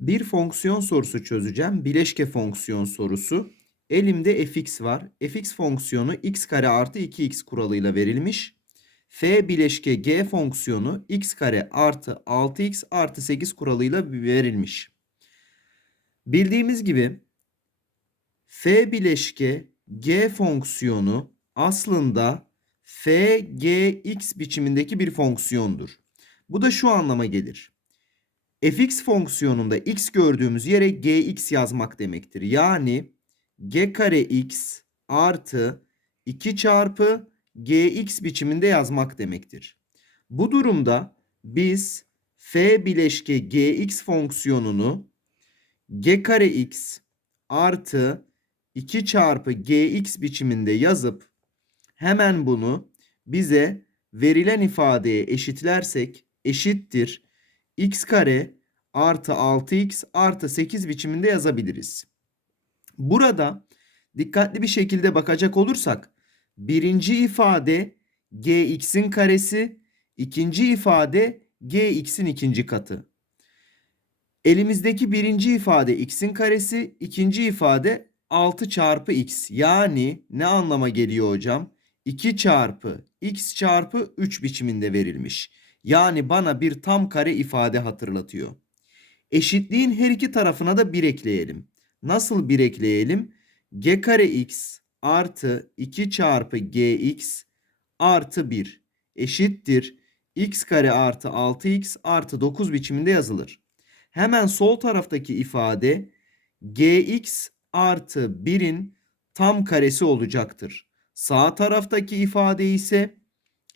Bir fonksiyon sorusu çözeceğim. Bileşke fonksiyon sorusu. Elimde fx var. fx fonksiyonu x kare artı 2x kuralıyla verilmiş. f bileşke g fonksiyonu x kare artı 6x artı 8 kuralıyla verilmiş. Bildiğimiz gibi f bileşke g fonksiyonu aslında f g x biçimindeki bir fonksiyondur. Bu da şu anlama gelir fx fonksiyonunda x gördüğümüz yere gx yazmak demektir. Yani g kare x artı 2 çarpı gx biçiminde yazmak demektir. Bu durumda biz f bileşke gx fonksiyonunu g kare x artı 2 çarpı gx biçiminde yazıp hemen bunu bize verilen ifadeye eşitlersek eşittir x kare artı 6x artı 8 biçiminde yazabiliriz. Burada dikkatli bir şekilde bakacak olursak birinci ifade gx'in karesi, ikinci ifade gx'in ikinci katı. Elimizdeki birinci ifade x'in karesi, ikinci ifade 6 çarpı x. Yani ne anlama geliyor hocam? 2 çarpı x çarpı 3 biçiminde verilmiş. Yani bana bir tam kare ifade hatırlatıyor. Eşitliğin her iki tarafına da 1 ekleyelim. Nasıl 1 ekleyelim? g kare x artı 2 çarpı gx artı 1 eşittir x kare artı 6x artı 9 biçiminde yazılır. Hemen sol taraftaki ifade gx artı 1'in tam karesi olacaktır. Sağ taraftaki ifade ise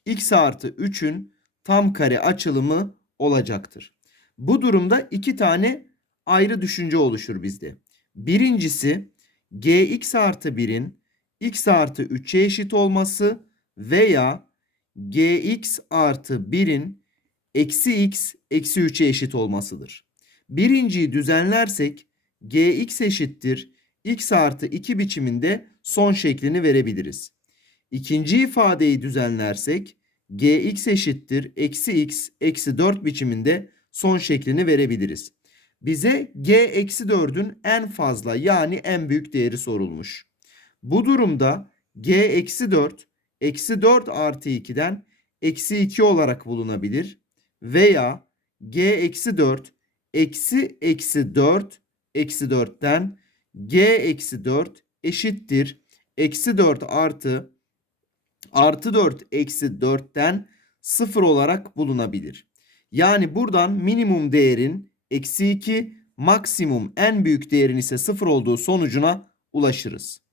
x artı 3'ün tam kare açılımı olacaktır. Bu durumda iki tane ayrı düşünce oluşur bizde. Birincisi gx artı 1'in x artı 3'e eşit olması veya gx artı 1'in eksi x eksi 3'e eşit olmasıdır. Birinciyi düzenlersek gx eşittir x artı 2 biçiminde son şeklini verebiliriz. İkinci ifadeyi düzenlersek gx eşittir eksi x eksi 4 biçiminde son şeklini verebiliriz. Bize g eksi 4'ün en fazla yani en büyük değeri sorulmuş. Bu durumda g eksi 4 eksi 4 artı 2'den eksi 2 olarak bulunabilir. Veya g eksi 4 eksi eksi 4 eksi 4'ten g eksi 4 eşittir. Eksi 4 artı artı 4 eksi 4'ten 0 olarak bulunabilir. Yani buradan minimum değerin eksi 2 maksimum en büyük değerin ise 0 olduğu sonucuna ulaşırız.